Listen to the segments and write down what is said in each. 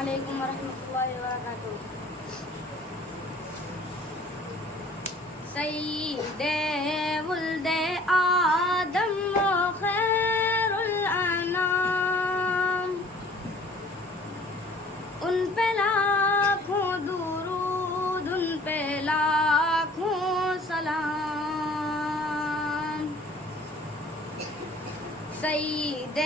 علیکم ورحمۃ اللہ وبرکاتہ. سید ولد آدم و خیر الانام، ان پہ لاکھوں درود، ان پہ لاکھوں سلام. سید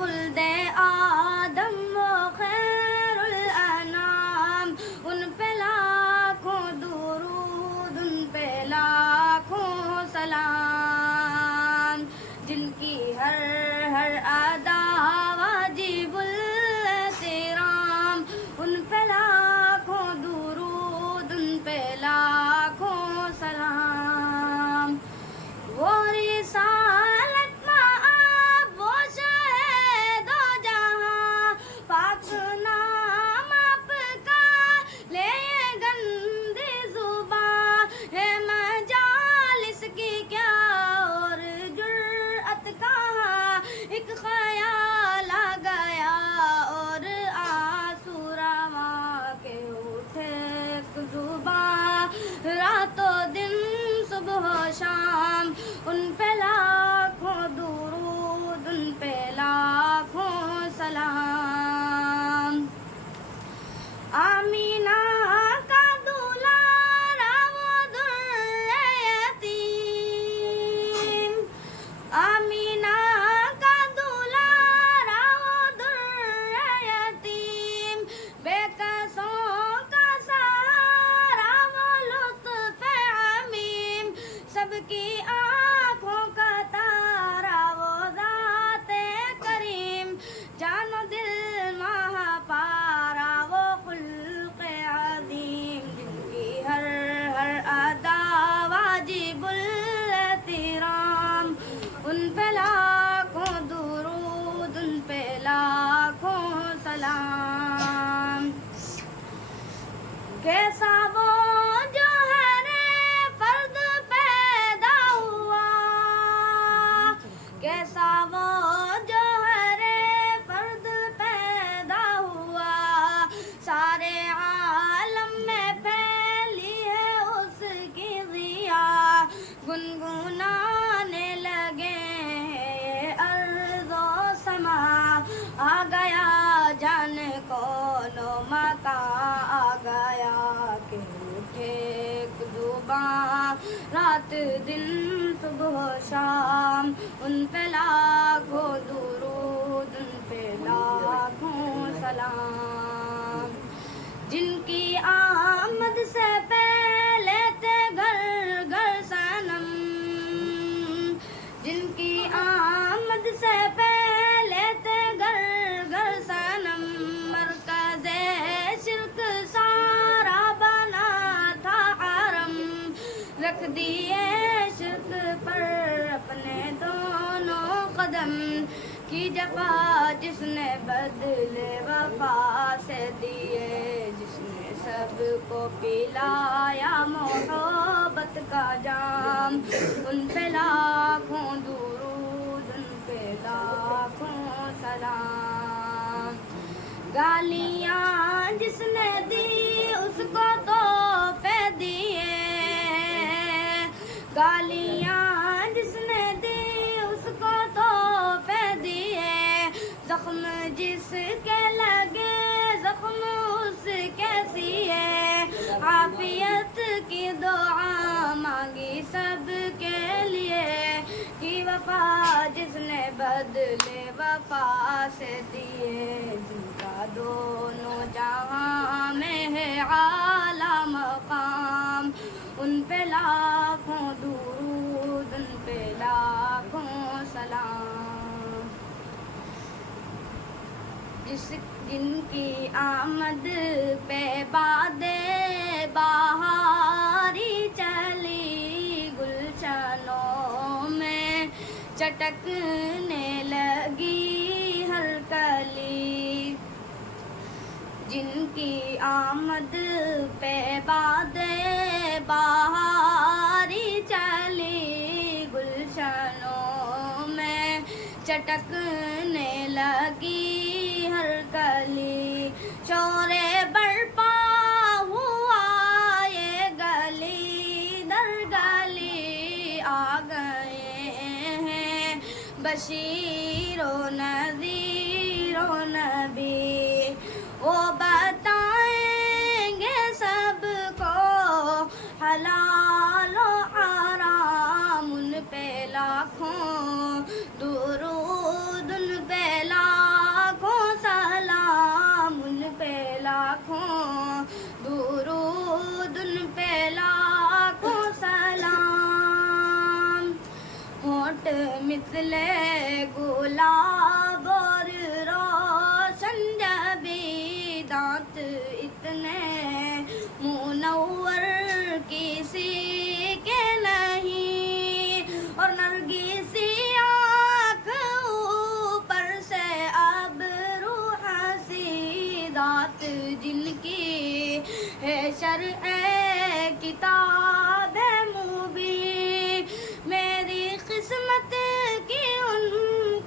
ولد آدم و خیر الانام، ان پہ لاکھوں درود، ان پہ لاکھوں سلام. جن کی ہر ہر ادا واجب الاحترام، ان پہ لاکھوں درود، ان پہ لاکھوں سلام. وہ رسالت مآب، وہ شہید و جہاں، پاک نام آپ کا لے یہ گندی زباں. ہے مجالس کی کیا اور جرأت کہاں، ایک خیال آ گیا اور آنسو رواں کے اٹھے ایک زباں. رات و دن صبح و شام، ان پہ لاکھوں درود، ان پہ لاکھوں سلام. آمینہ کا دولارا وہ در یتیم، آمینہ کا دولارا وہ در یتیم، بے کسوں کا سہارا وہ لطف عمیم. سب کی آنکھوں کا تارا وہ ذات کریم، جان و دل مہا پارا وہ خلق عظیم. جن کی ہر ہر ادا واجب الاحترام، ان پہ لاکھوں درود، ان پہ لاکھوں سلام. کیسا وہ جو ہر فرد پیدا ہوا، کیسا وہ جو ہر فرد پیدا ہوا، سارے عالم میں پھیلی ہے اس کی ضیا. گنگنانے لگے ہیں یہ ارض و سما، آ گیا جانے کون و مکاں، آ گیا کہ اٹھے ایک زباں. رات دن صبح و شام، ان پہ لاکھوں درود، ان پہ لاکھوں سلام. جن کی آمد سے پہلے تھے گھر گھر صنم، جن کی آمد سے پہلے تھے گھر گھر صنم. مرکز شرک سارا بنا تھا حرم، رکھ دیے شرک پر اپنے دونوں قدم. کی جفا جس نے بدلے وفا سے دیے، جس نے سب کو پلایا محبت کا جام. ان پہ لاکھوں درود، ان پہ لاکھوں سلام. گالیاں جس نے دی اس کو تحفے دیے، گالیاں جس نے دی اس کو تحفے دیے. زخم جس کے لگے زخم اس کے سیے، عافیت کی دعا مانگی سب کے لیے. کی وفا جس نے بدلے وفا سے دیے، جن کا دونوں جہاں میں ہے اعلیٰ مقام. ان پہ لاکھوں درود، ان پہ لاکھوں سلام. جن کی آمد پہ بادے بہاری چلی گلشنوں میں، چٹکنے لگی ہر کلی. جن کی آمد پہ بادے بہاری چلی گلشنوں میں، چٹکنے لگی ہر کلی. شور برپا ہوا یہ گلی در گلی آ گئے ہیں بشیر و نذیر و نبی وہ بتائیں گے سب کو حلال و حرام ان پہ لاکھوں درود ان پہ لاکھوں سلام ان پہ لاکھوں درود ان پہ لاکھوں سلام ہونٹ مثل گلاب اور روشن جبی دانت اتنے منور کسی کے نہیں اور نرگسی آنکھ اوپر سے ابرو ہنسی ذات جن کی ہے شرع کتاب مبین میری قسمت کی ان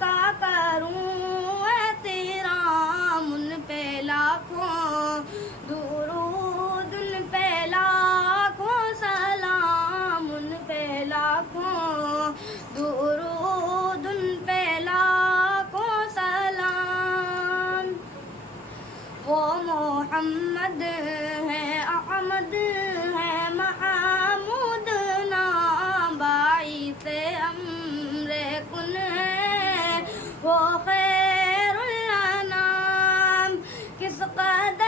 کا کروں احترام ان پہ لاکھوں درود ان پہ لاکھوں سلام ان پہ لاکھوں درود ان پہ لاکھوں سلام وہ محمد ہے احمد ہے محمود نام باعث امر کن ہے وہ خیر الانام کس قدر